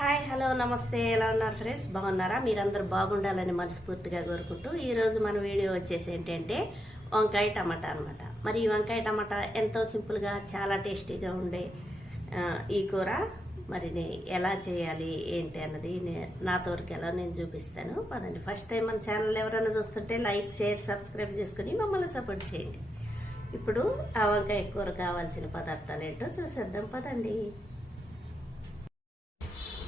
Hi hello నమస్తే, ఎలా ఉన్నారు ఫ్రెండ్స్? బాగున్నారా? మీరందరూ బాగుండాలని మనస్ఫూర్తిగా కోరుకుంటూ ఈరోజు మన వీడియో వచ్చేసి ఏంటంటే వంకాయ టమాటా అనమాట. మరి ఈ వంకాయ టమాటా ఎంతో సింపుల్గా చాలా టేస్టీగా ఉండే ఈ కూర మరి ఎలా చేయాలి ఏంటి అన్నది నా తోరికి ఎలా నేను చూపిస్తాను. పదండి. ఫస్ట్ టైం మన ఛానల్ ఎవరైనా చూస్తుంటే లైక్ షేర్ సబ్స్క్రైబ్ చేసుకుని మమ్మల్ని సపోర్ట్ చేయండి. ఇప్పుడు ఆ వంకాయ కూర కావాల్సిన పదార్థాలు ఏంటో చూసేద్దాం. పదండి.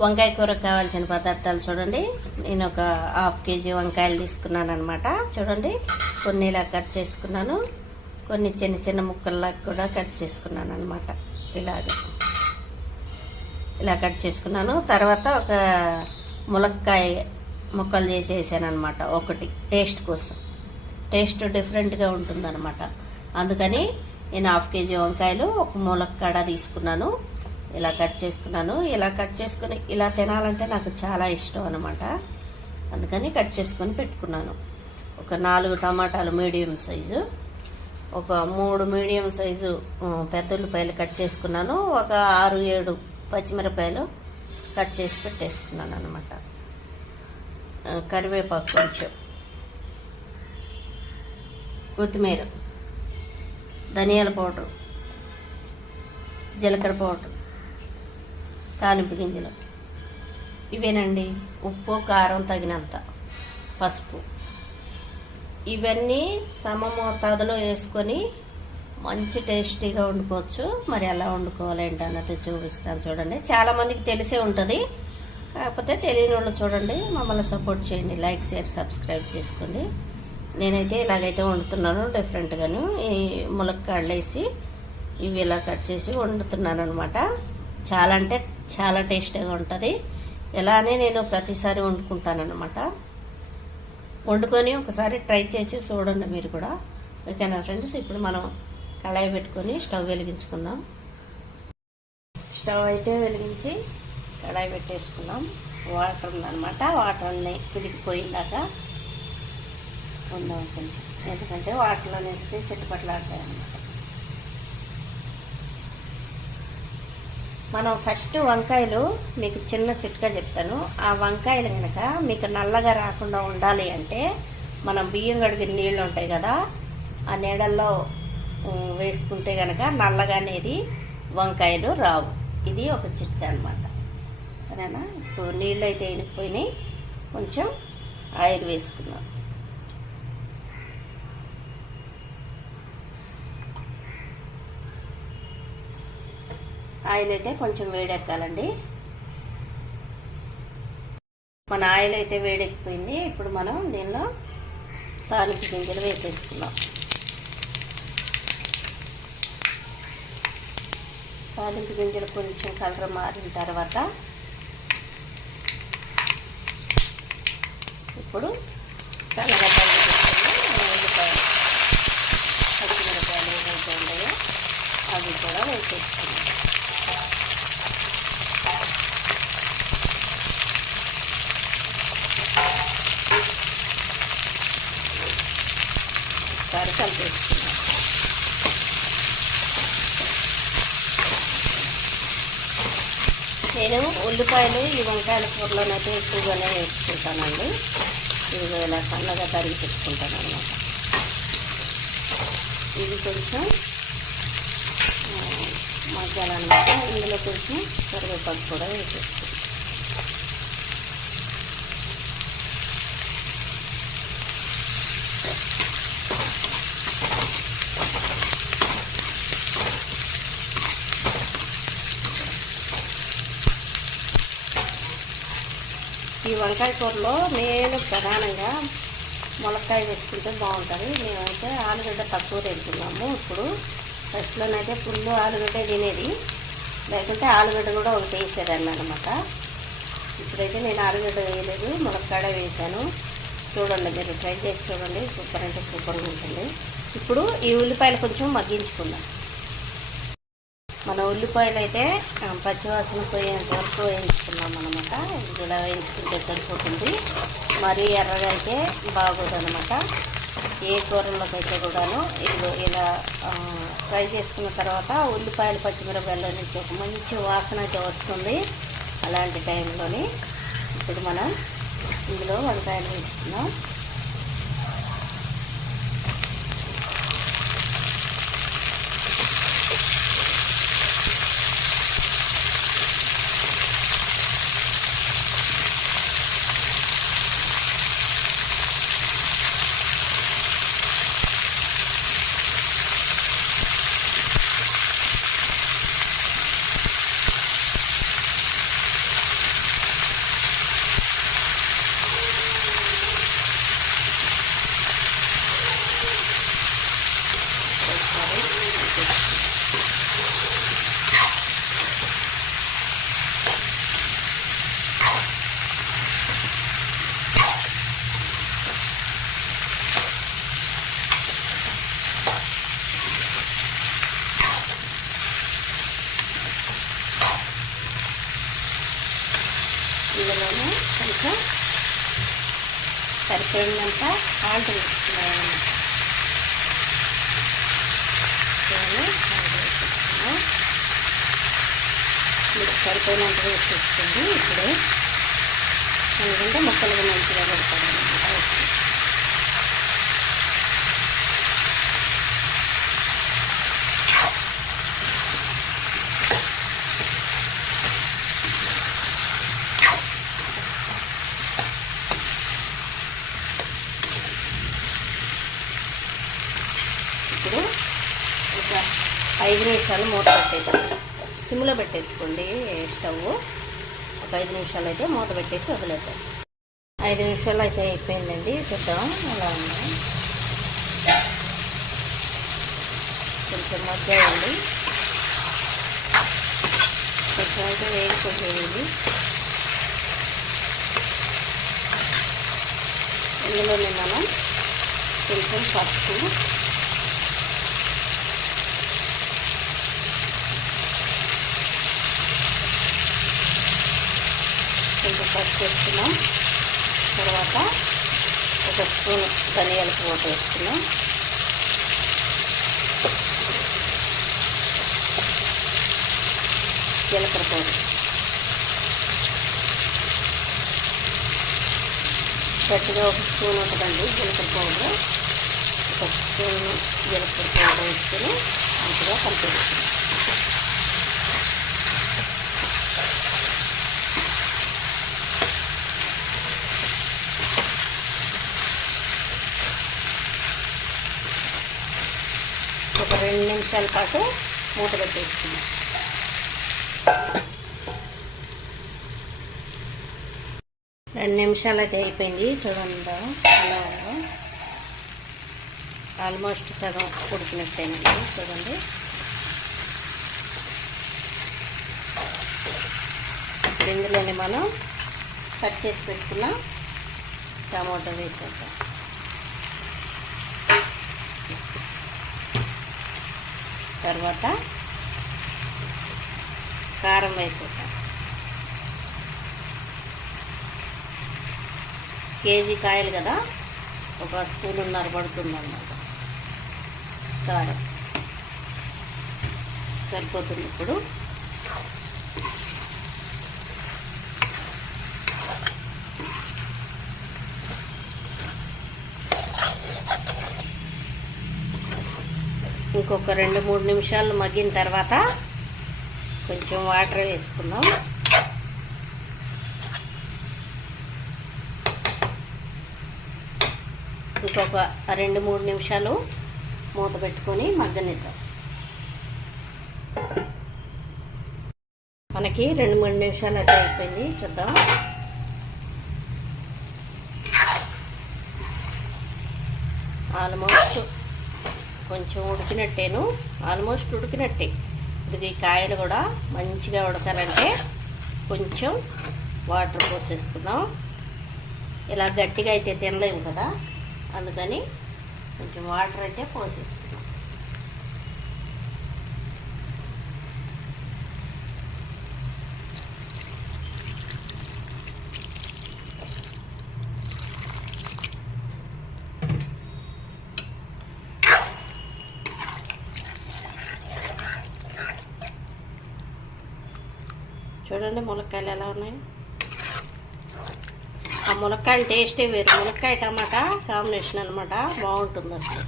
వంకాయ కూరకు కావాల్సిన పదార్థాలు చూడండి. నేను ఒక 1/2 kg వంకాయలు తీసుకున్నాను అనమాట. చూడండి, కొన్ని ఇలా కట్ చేసుకున్నాను, కొన్ని చిన్న చిన్న ముక్కల్లా కూడా కట్ చేసుకున్నాను అనమాట. ఇలా కట్ చేసుకున్నాను. తర్వాత ఒక ములక్కాయ ముక్కలు చేసి వేసాను అనమాట. ఒకటి టేస్ట్ కోసం, టేస్ట్ డిఫరెంట్గా ఉంటుందన్నమాట. అందుకని నేను 1/2 kg వంకాయలు ఒక ములక్కాడ తీసుకున్నాను. ఇలా కట్ చేసుకున్నాను. ఇలా కట్ చేసుకుని ఇలా తినాలంటే నాకు చాలా ఇష్టం అనమాట. అందుకని కట్ చేసుకొని పెట్టుకున్నాను. ఒక 4 టమాటాలు మీడియం సైజు, ఒక 3 మీడియం సైజు పెద్ద ఉల్లిపాయలు కట్ చేసుకున్నాను. ఒక 6-7 పచ్చిమిరపకాయలు కట్ చేసి పెట్టేసుకున్నాను అనమాట. కరివేపాకు కొంచెం, కొత్తిమీర, ధనియాల పౌడరు, జీలకర్ర పౌడరు, తాలింపు గింజలు, ఇవేనండి. ఉప్పు కారం తగినంత, పసుపు, ఇవన్నీ సమమోతాదులో వేసుకొని మంచి టేస్టీగా వండుకోవచ్చు. మరి ఎలా వండుకోవాలి ఏంటన్నది చూపిస్తాను. చూడండి, చాలామందికి తెలిసే ఉంటుంది, కాకపోతే తెలియని వాళ్ళు చూడండి, మమ్మల్ని సపోర్ట్ చేయండి. లైక్ షేర్ సబ్స్క్రైబ్ చేసుకోండి. నేనైతే ఇలాగైతే వండుతున్నాను డిఫరెంట్గాను. ఈ ములక్కాడలు వేసి ఇవి ఇలా కట్ చేసి వండుతున్నాను అనమాట. చాలా అంటే చాలా టేస్టీగా ఉంటుంది. ఇలానే నేను ప్రతిసారి వండుకుంటానమాట. వండుకొని ఒకసారి ట్రై చేసి చూడండి మీరు కూడా. ఓకేనా ఫ్రెండ్స్? ఇప్పుడు మనం కళాయి పెట్టుకొని స్టవ్ వెలిగించుకుందాం. స్టవ్ అయితే వెలిగించి కళాయి పెట్టేసుకుందాం. వాటర్ ఉందన్నమాట. వాటర్ అన్నీ పిడికిపోయిందాక ఉందాం కొంచెం, ఎందుకంటే వాటర్లో వేస్తే చిట్టుపట్లాడతాయి అన్నమాట. మనం ఫస్ట్ వంకాయలు మీకు చిన్న చిట్కా చెప్తాను. ఆ వంకాయలు కనుక మీకు నల్లగా రాకుండా ఉండాలి అంటే మనం బియ్యం కడిగిన నీళ్ళు ఉంటాయి కదా, ఆ నీళ్ళల్లో వేసుకుంటే కనుక నల్లగా అనేది వంకాయలు రావు. ఇది ఒక చిట్కా అనమాట. సరేనా? ఇప్పుడు నీళ్ళు అయితే ఇనికిపోయినాయి. కొంచెం ఆయిల్ వేసుకున్నాం. ఆయిల్ అయితే కొంచెం వేడెక్కాలండి. మన ఆయిల్ అయితే వేడెక్కిపోయింది. ఇప్పుడు మనం దీనిలో తాలింపు గింజలు వేసేసుకున్నాం. తాలింపు గింజలు కొంచెం కలర్ మారిన తర్వాత ఇప్పుడు తెల్లగడ్డలు ఉల్లిపాయలు, పచ్చిమిరపకాయలు ఏవైతే ఉన్నాయో అవి కూడా వేసేసుకున్నాం. ఒకసారి కలిపేసుకున్నాం. నేను ఉల్లిపాయలు ఈ వంకాయల కూరలోనైతే ఎక్కువగానే వేసుకుంటానండి. ఇది ఇలా సన్నగా తరిగి పెట్టుకుంటాను అన్నమాట. ఇది కొంచెం మసాలా అనమాట. ఇందులో కొంచెం కరివేపాకు కూడా వేసేసుకుంటాం. ఈ వంకాయ కూరలో నేను ప్రధానంగా ములక్కాయ వేసుకుంటే బాగుంటుంది. మేమైతే ఆలుగడ్డ తక్కువ తింటున్నాము. ఇప్పుడు ఫస్ట్లోనైతే ఫుల్ ఆలుగడ్డ తినేది, లేకుంటే ఆలుగడ్డ కూడా ఒకటి వేసేదాన్ని అనమాట. ఇప్పుడైతే నేను ఆలుగడ్డ వేయలేదు, ములక్కాడ వేసాను. చూడండి, మీరు ట్రై చేసి చూడండి. సూపర్ అంటే సూపర్గా ఉంటుంది. ఇప్పుడు ఈ ఉల్లిపాయలు కొంచెం మగ్గించుకుందాం. మన ఉల్లిపాయలు అయితే పచ్చివాసన పోయేంత వరకు వేయించుకున్నాం అనమాట. ఇలా వేయించుకుంటే సరిపోతుంది. మరీ ఎర్రగా అయితే బాగోదన్నమాట. ఏ కూరలోకైతే కూడాను ఇలా ఫ్రై చేసుకున్న తర్వాత ఉల్లిపాయలు పచ్చిమిరపకాయల నుంచి ఒక మంచి వాసన అయితే వస్తుంది. అలాంటి టైంలోనే ఇప్పుడు మనం ఇందులో వంకాయలు వేసుకున్నాం. ఇందులోనే కొంచెం సరిపోయినంత సాల్ట్ వేసుకున్నాను. మీకు సరిపోయినంత వేసేసుకోండి. ఇప్పుడే ఎందుకంటే ముక్కలుగా మంచిగా పెడతాను అన్నమాట. ఇప్పుడు ఒక 5 నిమిషాలు మూత పెట్టేద్దాం. సిమ్లో పెట్టేసుకోండి స్టవ్. ఒక 5 నిమిషాలు అయితే మూత పెట్టేసి వదిలేద్దాం. 5 నిమిషాలు అయితే అయిపోయిందండి. చూద్దాం ఎలా ఉంది. కొంచెం మగ్గాయండి. కొంచెం అయితే వేగిపోయింది. ఇందులోనే మనం కొంచెం పసుపు, కొంచెం పసుపు వేసుకున్నాం. తర్వాత ఒక స్పూన్ ధనియాల పౌడర్ వేసుకున్నాం. జీలకర్ర పౌడర్, గట్టిగా ఒక స్పూన్ ఉంటుందండి జీలకర్ర పౌడర్. ఒక స్పూన్ జీలకర్ర పౌడర్ వేసుకుని మంచిగా కలిపేస్తున్నాం. ఒక 2 నిమిషాల పాటు మూత పెట్టేసుకున్నాం. 2 నిమిషాలు అయితే అయిపోయింది. చూడండి అలా ఆల్మోస్ట్ సగం ఉడికినట్టేనండి. చూడండి ఇప్పుడు ఇందులోనే మనం కట్ చేసి పెట్టుకున్న టమాటో వేసేద్దాం. తర్వాత కారం వేసేద్దాం. కేజీ కాయలు కదా, ఒక స్పూనున్నర పడుతుంది అన్నమాట కారం. సరిపోతుంది. ఇప్పుడు ఇంకొక 2-3 నిమిషాలు మగ్గిన తర్వాత కొంచెం వాటర్ వేసుకుందాం. ఇంకొక 2-3 నిమిషాలు మూత పెట్టుకొని మగ్గనిద్దాం. మనకి 2-3 నిమిషాలు అయితే అయిపోయింది. చూద్దాం. ఆల్మోస్ట్ కొంచెం ఉడికినట్టేను. ఆల్మోస్ట్ ఉడికినట్టే. ఇది కాయలు కూడా మంచిగా ఉడకాలంటే కొంచెం వాటర్ పోసేసుకుందాం. ఇలా గట్టిగా అయితే తినలేము కదా, అందుకని కొంచెం వాటర్ అయితే పోసేసుకుందాం. చూడండి ములక్కాయలు ఎలా ఉన్నాయి. ఆ ములక్కాయల టేస్టే వేరు. ములక్కాయ టమాటా కాంబినేషన్ అనమాట, బాగుంటుంది అసలు.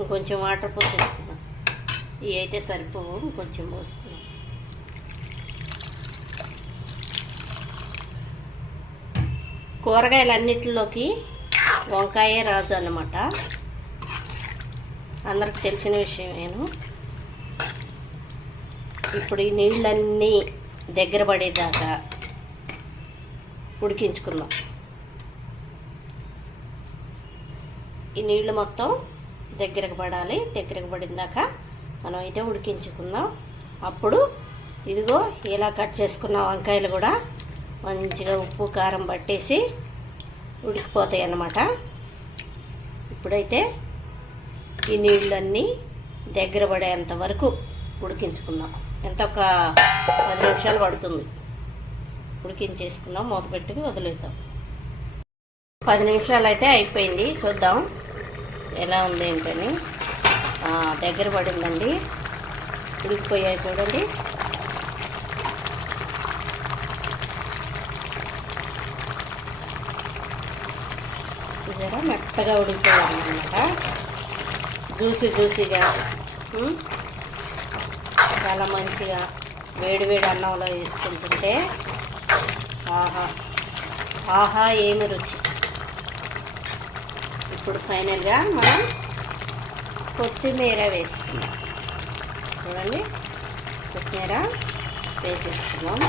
ఇంకొంచెం వాటర్ పోసేసుకున్నాం. ఇవి అయితే సరిపోవు, ఇంకొంచెం పోసుకున్నాం. కూరగాయలన్నిటిలోకి వంకాయే రాజు అన్నమాట, అందరికి తెలిసిన విషయమేను. ఇప్పుడు ఈ నీళ్ళన్నీ దగ్గర పడేదాకా ఉడికించుకుందాం. ఈ నీళ్ళు మొత్తం దగ్గరకు పడాలి. దగ్గరకు పడిందాక మనం అయితే ఉడికించుకుందాం. అప్పుడు ఇదిగో ఇలా కట్ చేసుకున్న వంకాయలు కూడా మంచిగా ఉప్పు కారం పట్టేసి ఉడికిపోతాయి అన్నమాట. ఇప్పుడైతే ఈ నీళ్ళన్నీ దగ్గర పడేంత వరకు ఉడికించుకుందాం. ఎంత ఒక 10 నిమిషాలు పడుతుంది. ఉడికించేసుకుందాం, మూత పెట్టుకుని వదిలేద్దాం. 10 నిమిషాలు అయితే అయిపోయింది. చూద్దాం ఎలా ఉంది ఏంటని. దగ్గర పడిందండి, ఉడికిపోయాయి చూడండి. చూసారా, మెత్తగా ఉడికిపోయాయి అన్నమాట. జ్యూసీగా చాలా మంచిగా వేడి అన్నంలో వేసుకుంటుంటే ఆహా ఆహా ఏమి రుచి. ఇప్పుడు ఫైనల్గా మనం కొత్తిమీర వేసుకుందాం. చూడండి, కొత్తిమీర వేసేసుకుందాం.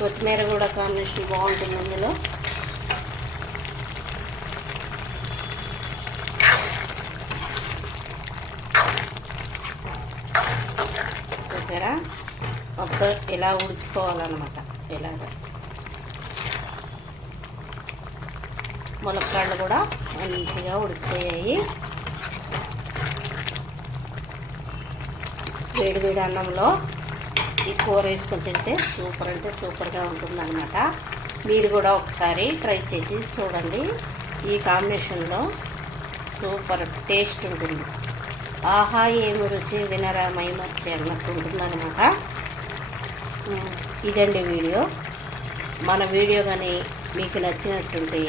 కొత్తిమీర కూడా కాంబినేషన్ బాగుంటుంది అందులో. చూసారా, మొత్తం ఇలా ఉడికిపోవాలన్నమాట. ఇలాగ ములక్కాడలు కూడా మంచిగా ఉడికిపోయాయి. వేడి అన్నంలో ఈ కూర వేసుకొని తింటే సూపర్ అంటే సూపర్గా ఉంటుందన్నమాట. మీరు కూడా ఒకసారి ట్రై చేసి చూడండి. ఈ కాంబినేషన్లో సూపర్ టేస్ట్ ఉంటుంది. ఆహా ఏమి రుచి వినరా మైమర్చి అన్నట్టు ఉంటుందన్నమాట. ఇదండి వీడియో. మన వీడియో కానీ మీకు నచ్చినట్టుంటే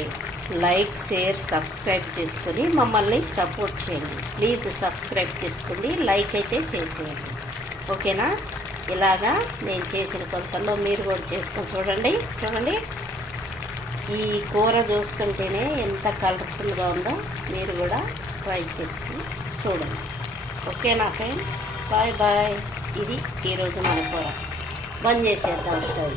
లైక్, షేర్, సబ్స్క్రైబ్ చేసుకొని మమ్మల్ని సపోర్ట్ చేయండి. ప్లీజ్ సబ్స్క్రైబ్ చేసుకోండి, లైక్ అయితే చేసేయండి. ఓకేనా? ఇలాగా నేను చేసిన కొలతల్లో మీరు కూడా చేసుకొని చూడండి. ఈ కూర చూస్తుంటేనే ఎంత కలర్ఫుల్గా ఉందో మీరు కూడా ట్రై చేసుకుని చూడండి. ఓకేనా ఫ్రెండ్స్? బాయ్. ఇది ఈరోజు మన కూర. బంద్ చేసేద్దాం స్టవ్.